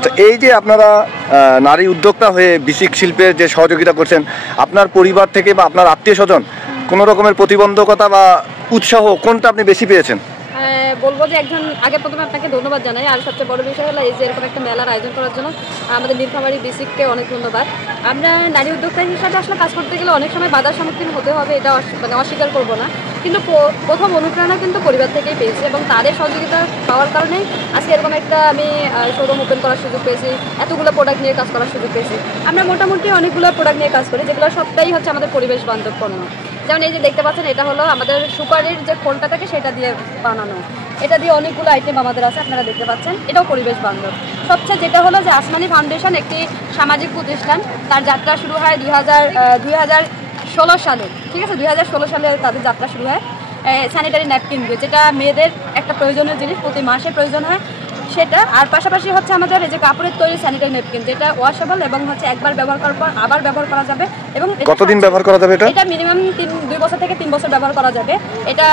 আচ্ছা, এই যে আপনারা নারী উদ্যোক্তা হয়ে বিসিক শিল্পের যে সহযোগিতা করছেন, আপনার পরিবার থেকে বা আপনার আত্মীয় স্বজন কোনো রকমের প্রতিবন্ধকতা বা উৎসাহ কোনটা আপনি বেশি পেয়েছেন? বলবো যে একজন আগে প্রথমে আপনাকে ধন্যবাদ জানাই, আর সবচেয়ে বড় বিষয় হলো এই যে এরকম একটা মেলার আয়োজন করার জন্য আমাদের নীলফামারী বিসিককে অনেক ধন্যবাদ। আমরা নারী উদ্যোক্তা হিসাবে আসলে কাজ করতে গেলে অনেক সময় বাধার সম্মুখীন হতে হবে, এটা মানে অস্বীকার করবো না, কিন্তু প্রথম অনুপ্রেরণা কিন্তু পরিবার থেকেই পেয়েছি এবং তাদের সহযোগিতা পাওয়ার কারণেই আজকে এরকম একটা আমি শোরুম ওপেন করার সুযোগ পেয়েছি, এতগুলো প্রোডাক্ট নিয়ে কাজ করার সুযোগ পেয়েছি। আমরা মোটামুটি অনেকগুলো প্রোডাক্ট নিয়ে কাজ করি যেগুলো সবটাই হচ্ছে আমাদের পরিবেশ বান্ধব পণ্য। যেমন এই যে দেখতে পাচ্ছেন, এটা হলো আমাদের সুপারির যে খোলটা থাকে সেটা দিয়ে বানানো, এটা দিয়ে অনেকগুলো আইটেম আমাদের আছে, আপনারা দেখতে পাচ্ছেন, এটাও পরিবেশ বান্ধব। সবচেয়ে যেটা হলো যে আসমানি ফাউন্ডেশন একটি সামাজিক প্রতিষ্ঠান, তার যাত্রা শুরু হয় 2016 সালে, ঠিক আছে, 2016 সালে তাদের যাত্রা শুরু হয় স্যানিটারি ন্যাপকিন দিয়ে, যেটা মেয়েদের একটা প্রয়োজনীয় জিনিস, প্রতি মাসে প্রয়োজন হয় সেটা। আর পাশাপাশি হচ্ছে আমাদের এই যে কাপড়ের তৈরি স্যানিটারি ন্যাপকিন, যেটা ওয়াশেবল এবং হচ্ছে একবার ব্যবহার করার পর আবার ব্যবহার করা যাবে। এবং কতদিন ব্যবহার করা যাবে? এটা মিনিমাম 2 বছর থেকে 3 বছর ব্যবহার করা যাবে। এটা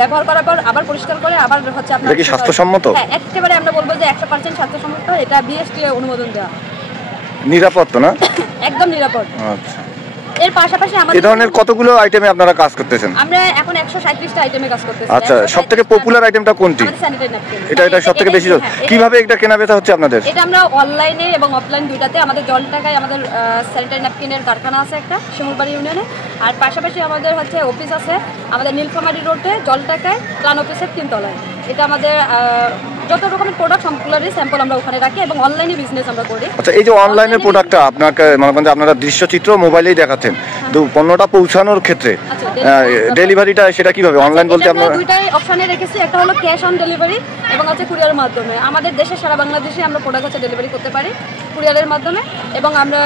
ব্যবহার করার পর আবার পরিষ্কার করে আবার হচ্ছে আপনার কি স্বাস্থ্যসম্মত? হ্যাঁ, একেবারে আমরা বলবো যে 100% স্বাস্থ্যসম্মত। এটা বিএসটি অনুমোদন দেওয়া। নিরাপদ তো না? একদম নিরাপদ। আচ্ছা, এর পাশাপাশি আমাদের এই ধরনের কতগুলো আইটেমে আপনারা কাজ করতেছেন? আমরা এখন 137টা আইটেমে কাজ করতেছি। আচ্ছা, সবথেকে পপুলার আইটেমটা কোনটি? Sanitary napkin. এটা সবথেকে বেশি। কিভাবে এটা কেনাবেচা হচ্ছে আপনাদের? এটা আমরা অনলাইনে এবং অফলাইন দুইটাতে, আমাদের জলটাকায় আমাদের স্যানিটারি ন্যাপকিনের কারখানা আছে একটা শিমুলবাড়ি ইউনিয়নে, আর পাশাপাশি আমাদের হচ্ছে অফিস আছে আমাদের নীলফামারী রোডে জলটাকায় প্ল্যান অফিসের 3 তলায়। এটা আমাদের যত রকমের প্রোডাক্ট সবগুলোরই স্যাম্পল আমরা ওখানে রাখি এবং অনলাইনে বিজনেস আমরা করি। আচ্ছা, এই যে অনলাইনের প্রোডাক্টটা আপনাকে মনে করেন যে আপনারা দৃশ্যচিত্র মোবাইলেই দেখাচ্ছেন, তো পণ্যটা পৌঁছানোর ক্ষেত্রে ডেলিভারিটা সেটা কিভাবে? অনলাইন বলতে আপনারা দুইটাই অপশনে রেখেছি, একটা হলো ক্যাশ অন ডেলিভারি এবং হচ্ছে কুরিয়ারের মাধ্যমে। আমাদের দেশে সারা বাংলাদেশে আমরা প্রোডাক্ট হচ্ছে ডেলিভারি করতে পারি কুরিয়ারের মাধ্যমে। এবং আমরা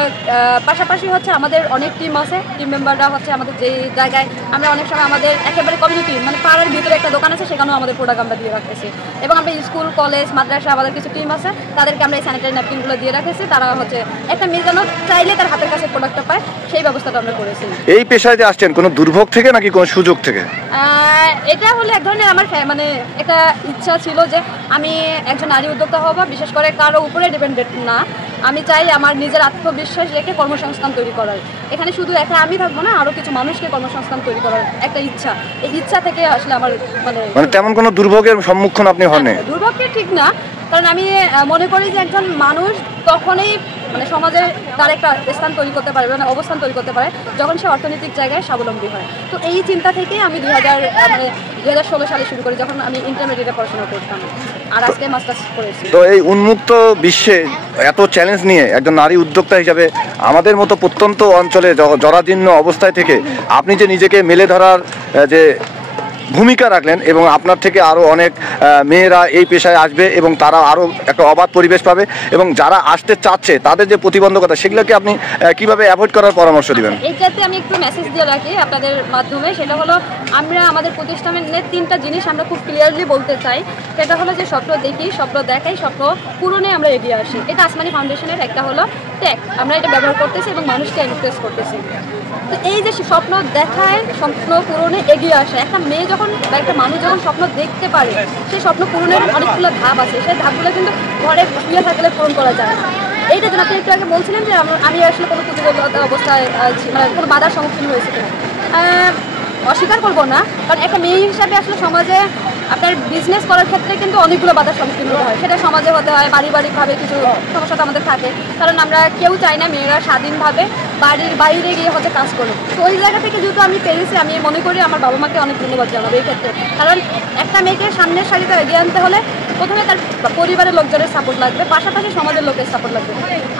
পাশাপাশি হচ্ছে আমাদের অনেক টিম আছে, টিম মেম্বাররা হচ্ছে আমাদের যেই জায়গায় আমরা অনেক সময় আমাদের একেবারে কমিউনিটি মানে পাড়ার ভিতরে একটা দোকান আছে, সেখানেও আমাদের প্রোডাক্ট আমরা দিয়ে রাখতেছি। এবং আমরা স্কুল কলেজ মাদ্রাসা আমাদের কিছু টিম আছে, তাদেরকে আমরা এই স্যানিটারি ন্যাপকিনগুলো দিয়ে রাখেছি। তারা হচ্ছে একটা মেয়ে যেন চাইলে তার হাতের কাছে প্রোডাক্টটা পায়, সেই ব্যবস্থাটা আমরা করেছি। এই পেশায় যে আসছেন কোনো দুর্ভোগ থেকে নাকি কোনো সুযোগ থেকে? এটা হলো এক ধরনের আমার মানে একটা ইচ্ছা ছিল যে আমি একজন নারী উদ্যোক্তা হব, বিশেষ করে কারো উপরে ডিপেন্ডেন্ট না। আমি চাই আমার নিজের আত্মবিশ্বাস রেখে কর্মসংস্থান তৈরি করার। এখানে শুধু একা আমি থাকবো না, আরো কিছু মানুষকে কর্মসংস্থান তৈরি করার একটা ইচ্ছা। এই ইচ্ছা থেকে আসলে আমার মানে তেমন কোনো দুর্ভোগের সম্মুখীন আপনি হননি? দুর্ভোগকে ঠিক না, কারণ আমি মনে করি যে একজন মানুষ তখনই মানে সমাজে তার একটা স্থান তৈরি করতে পারে, মানে অবস্থান তৈরি করতে পারে, যখন সে অর্থনৈতিক জায়গায় স্বাবলম্বী হয়। তো এই চিন্তা থেকেই আমি 2016 সালে শুরু করি, যখন আমি ইন্টারমিডিয়েটে পড়াশোনা করতাম, আর আজকে মাস্টার্স করেছি। তো এই উন্মুক্ত বিশ্বে এত চ্যালেঞ্জ নিয়ে একজন নারী উদ্যোক্তা হিসাবে আমাদের মতো প্রত্যন্ত অঞ্চলে জরাজীর্ণ অবস্থায় থেকে আপনি যে নিজেকে মেলে ধরার যে ভূমিকা রাখলেন, এবং আপনার থেকে আরও অনেক মেয়েরা এই পেশায় আসবে এবং তারা আরও একটা অবাধ পরিবেশ পাবে, এবং যারা আসতে চাচ্ছে তাদের যে প্রতিবন্ধকতা সেগুলোকে আপনি কিভাবে অ্যাভয়েড করার পরামর্শ দিবেন? এই ক্ষেত্রে আমি একটু মেসেজ দিয়ে রাখি আপনাদের মাধ্যমে, সেটা হলো আমরা আমাদের প্রতিষ্ঠানের 3টা জিনিস আমরা খুব ক্লিয়ারলি বলতে চাই। সেটা হলো যে স্বপ্ন দেখি, স্বপ্ন দেখাই, স্বপ্ন পূরণে আমরা এগিয়ে আসি। এটা আসমানি ফাউন্ডেশনের একটা হলো ট্যাগ, আমরা এটা ব্যবহার করতেছি এবং মানুষকে এনকারেজ করতেছি। তো এই যে স্বপ্ন দেখায়, স্বপ্ন পূরণে এগিয়ে আসে, একটা মেয়ে যখন বা একটা মানুষ যখন স্বপ্ন দেখতে পারে, সেই স্বপ্ন পূরণের অনেকগুলো ধাপ আছে, সেই ধাপগুলো কিন্তু ঘরে শুয়ে থাকলে পূরণ করা যায় না। এইটা যেন আপনি একটু আগে বলছিলেন যে আমি আসলে কোনো প্রতিবন্ধকতা অবস্থায় মানে কোনো বাধার সম্মুখীন হয়েছে কিনা, অস্বীকার করবো না, কারণ একটা মেয়ে হিসাবে আসলে সমাজে আপনার বিজনেস করার ক্ষেত্রে কিন্তু অনেকগুলো বাধার সম্মুখীন হতে হয়। সেটা সমাজে হতে হয়, পারিবারিকভাবে কিছু সমস্যা তো আমাদের থাকে, কারণ আমরা কেউ চাই না মেয়েরা স্বাধীনভাবে বাড়ির বাইরে গিয়ে হচ্ছে কাজ করুক। তো ওই জায়গা থেকে যেহেতু আমি পেরেছি, আমি মনে করি আমার বাবা মাকে অনেক ধন্যবাদ জানাবো এই ক্ষেত্রে। কারণ একটা মেয়েকে সামনের সারিতে এগিয়ে আনতে হলে প্রথমে তার পরিবারের লোকজনের সাপোর্ট লাগবে, পাশাপাশি সমাজের লোকের সাপোর্ট লাগবে।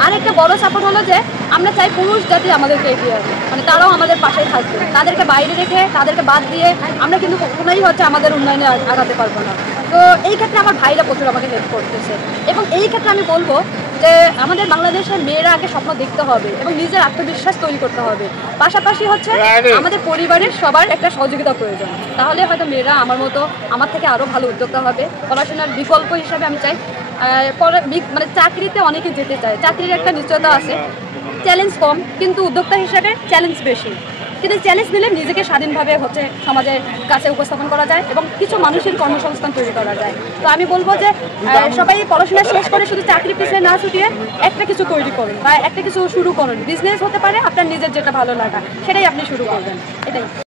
আর একটা বড় সাপোর্ট হলো যে আমরা চাই পুরুষ জাতি আমাদেরকে এগিয়ে আসবে, মানে তারাও আমাদের পাশেই থাকবে। তাদেরকে বাইরে রেখে, তাদেরকে বাদ দিয়ে আমরা কিন্তু কখনোই হচ্ছে আমাদের উন্নয়নে আগাতে পারবো না। তো এই ক্ষেত্রে আমার ভাইরা প্রচুর আমাকে হেল্প করতেছে, এবং এই ক্ষেত্রে আমি বলবো যে আমাদের বাংলাদেশের মেয়েরা আগে স্বপ্ন দেখতে হবে এবং নিজের আত্মবিশ্বাস তৈরি করতে হবে। পাশাপাশি হচ্ছে আমাদের পরিবারের সবার একটা সহযোগিতা প্রয়োজন, তাহলে হয়তো মেয়েরা আমার মতো আমার থেকে আরও ভালো উদ্যোক্তা হবে। পড়াশোনার বিকল্প হিসাবে আমি চাই, মানে চাকরিতে অনেকে যেতে চায়, চাকরির একটা নিশ্চয়তা আছে, চ্যালেঞ্জ কম, কিন্তু উদ্যোক্তা হিসাবে চ্যালেঞ্জ বেশি। কিন্তু চ্যালেঞ্জ নিলে নিজেকে স্বাধীনভাবে হচ্ছে সমাজের কাছে উপস্থাপন করা যায় এবং কিছু মানুষের কর্মসংস্থান তৈরি করা যায়। তো আমি বলবো যে সবাই পড়াশোনা শেষ করে শুধু চাকরি পিছনে না ছুটিয়ে একটা কিছু তৈরি করুন বা একটা কিছু শুরু করুন। বিজনেস হতে পারে, আপনার নিজের যেটা ভালো লাগা সেটাই আপনি শুরু করবেন, এটাই।